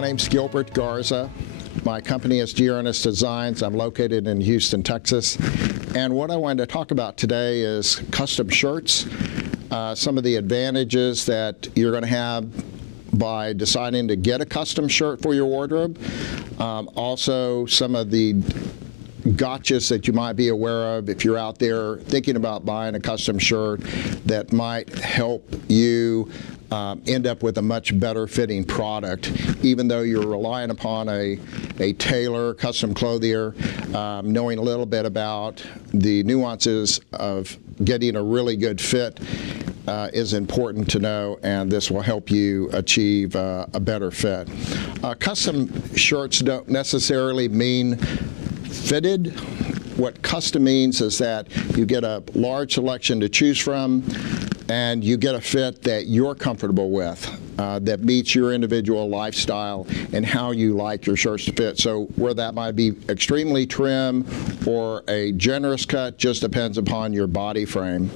My name's Gilbert Garza. My company is GRNS Designs. I'm located in Houston, Texas. And what I wanted to talk about today is custom shirts, some of the advantages that you're going to have by deciding to get a custom shirt for your wardrobe. Also, some of the gotchas that you might be aware of if you're out there thinking about buying a custom shirt that might help you end up with a much better fitting product, even though you're relying upon a tailor, custom clothier. Knowing a little bit about the nuances of getting a really good fit is important to know, and this will help you achieve a better fit. Custom shirts don't necessarily mean fitted. What custom means is that you get a large selection to choose from, and you get a fit that you're comfortable with, that meets your individual lifestyle and how you like your shirts to fit. So where that might be extremely trim or a generous cut just depends upon your body frame.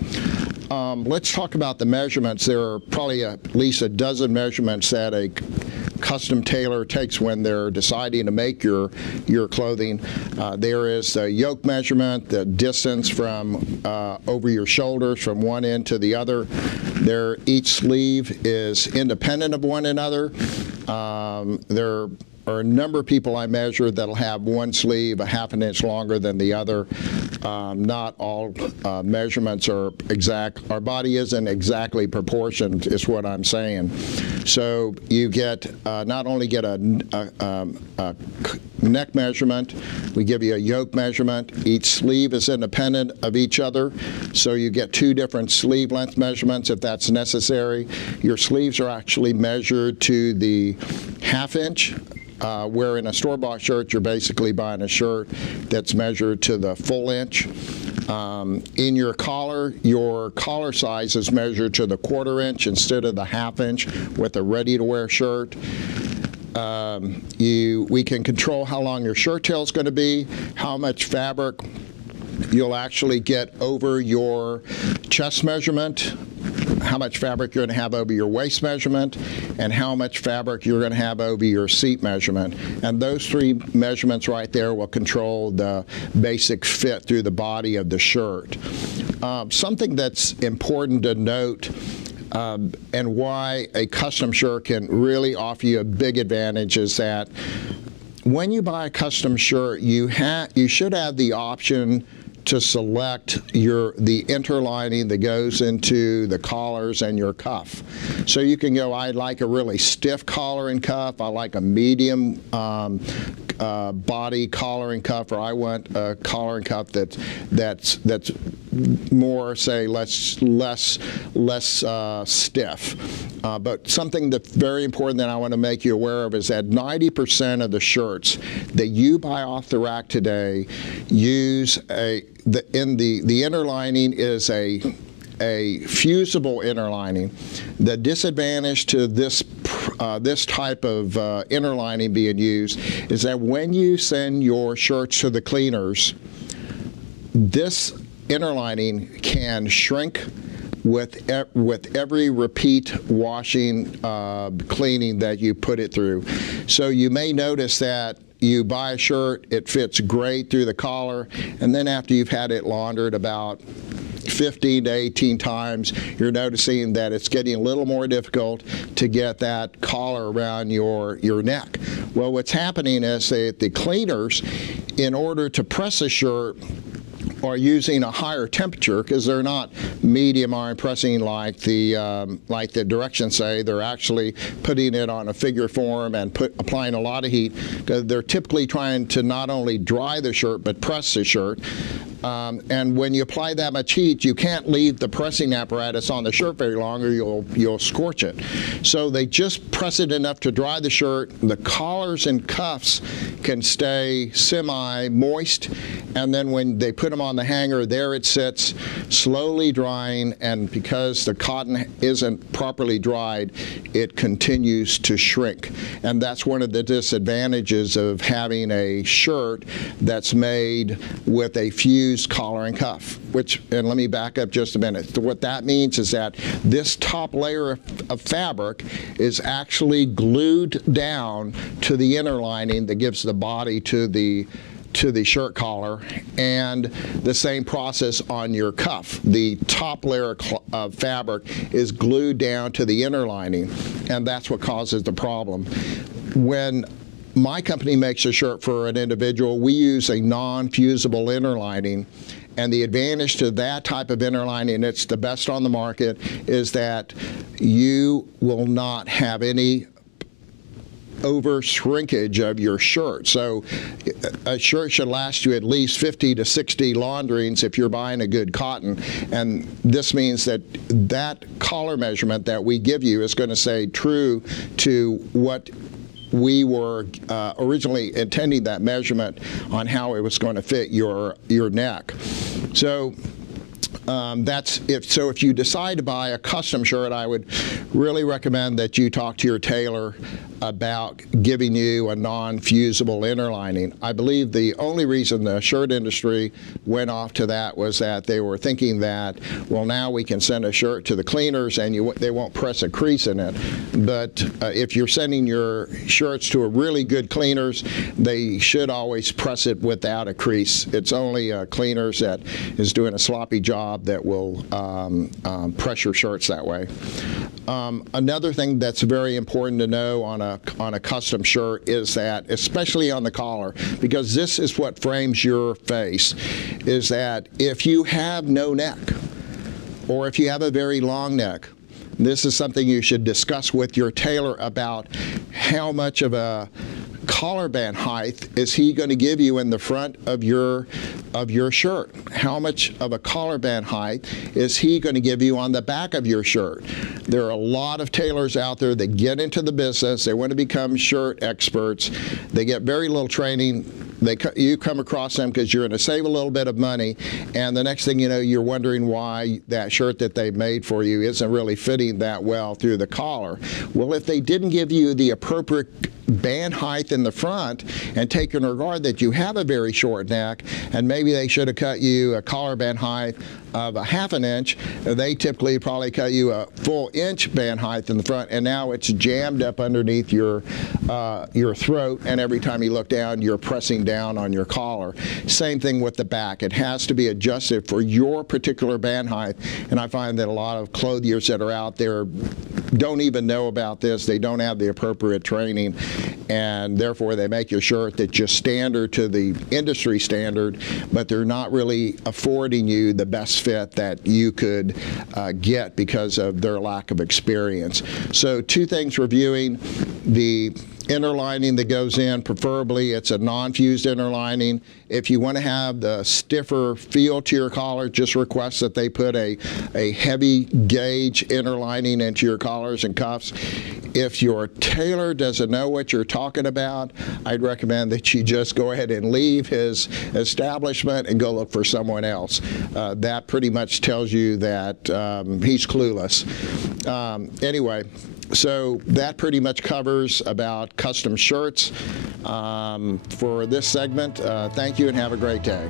Let's talk about the measurements. There are probably at least a dozen measurements that a custom tailor takes when they're deciding to make your clothing. There is the yoke measurement, the distance from over your shoulders from one end to the other. Each sleeve is independent of one another. There are a number of people I measure that'll have one sleeve a half an inch longer than the other. Not all measurements are exact. Our body isn't exactly proportioned, is what I'm saying. So you get not only get a neck measurement, we give you a yoke measurement. Each sleeve is independent of each other, so you get two different sleeve length measurements if that's necessary. Your sleeves are actually measured to the half inch. Where in a store-bought shirt, you're basically buying a shirt that's measured to the full inch. In your collar size is measured to the 1/4 inch instead of the half inch with a ready-to-wear shirt. We can control how long your shirt tail is going to be, how much fabric you'll actually get over your chest measurement, how much fabric you're going to have over your waist measurement, and how much fabric you're going to have over your seat measurement. And those three measurements right there will control the basic fit through the body of the shirt. Something that's important to note and why a custom shirt can really offer you a big advantage is that when you buy a custom shirt, you should have the option to select the interlining that goes into the collars and your cuff. So you can go, I like a really stiff collar and cuff, I like a medium body collar and cuff, or I want a collar and cuff that's more, say, less stiff. But something that's very important that I want to make you aware of is that 90% of the shirts that you buy off the rack today use the interlining is a fusible interlining. The disadvantage to this type of interlining being used is that when you send your shirts to the cleaners, this interlining can shrink with every repeat washing, cleaning that you put it through. So you may notice that you buy a shirt, it fits great through the collar, and then after you've had it laundered about 15 to 18 times, you're noticing that it's getting a little more difficult to get that collar around your neck. Well, what's happening is that the cleaners, in order to press a shirt, are using a higher temperature because they're not medium iron pressing like the directions say. They're actually putting it on a figure form and applying a lot of heat because they're typically trying to not only dry the shirt but press the shirt. And when you apply that much heat, you can't leave the pressing apparatus on the shirt very long or you'll scorch it. So they just press it enough to dry the shirt. The collars and cuffs can stay semi-moist, and then when they put them on on the hanger, there it sits, slowly drying, and because the cotton isn't properly dried, it continues to shrink. And that's one of the disadvantages of having a shirt that's made with a fused collar and cuff, and let me back up just a minute. What that means is that this top layer of fabric is actually glued down to the inner lining that gives the body to the shirt collar, and the same process on your cuff. The top layer of fabric is glued down to the inner lining, and that's what causes the problem. When my company makes a shirt for an individual, we use a non-fusible inner lining. And the advantage to that type of inner lining, it's the best on the market, is that you will not have any over shrinkage of your shirt. So a shirt should last you at least 50 to 60 launderings if you're buying a good cotton. And this means that that collar measurement that we give you is going to stay true to what we were originally intending that measurement on how it was going to fit your neck. So if you decide to buy a custom shirt, I would really recommend that you talk to your tailor about giving you a non-fusible inner lining. I believe the only reason the shirt industry went off to that was that they were thinking that, well, now we can send a shirt to the cleaners and they won't press a crease in it. But if you're sending your shirts to a really good cleaners, they should always press it without a crease. It's only cleaners that is doing a sloppy job that will press your shirts that way. Another thing that's very important to know on a custom shirt is that, especially on the collar, because this is what frames your face, is that if you have no neck, or if you have a very long neck, this is something you should discuss with your tailor about how much of a collar band height is he going to give you in the front of your shirt. How much of a collar band height is he going to give you on the back of your shirt? There are a lot of tailors out there that get into the business. They want to become shirt experts. They get very little training. You come across them because you're going to save a little bit of money, and the next thing you know, you're wondering why that shirt that they made for you isn't really fitting that well through the collar. Well, if they didn't give you the appropriate band height in the front and taken regard that you have a very short neck, and maybe they should have cut you a collar band height of 1/2 inch, they typically probably cut you a full inch band height in the front, and now it's jammed up underneath your throat, and every time you look down, you're pressing down on your collar. Same thing with the back. It has to be adjusted for your particular band height, and I find that a lot of clothiers that are out there don't even know about this. They don't have the appropriate training, and therefore they make your shirt that's just standard to the industry standard, but they're not really affording you the best fit that you could get because of their lack of experience. So 2 things reviewing: the inner lining that goes in, preferably it's a non-fused inner lining. If you want to have the stiffer feel to your collar, just request that they put a heavy gauge inner lining into your collars and cuffs. If your tailor doesn't know what you're talking about, I'd recommend that you just go ahead and leave his establishment and go look for someone else. That pretty much tells you that he's clueless. Anyway, so that pretty much covers about custom shirts for this segment. Thank you and have a great day.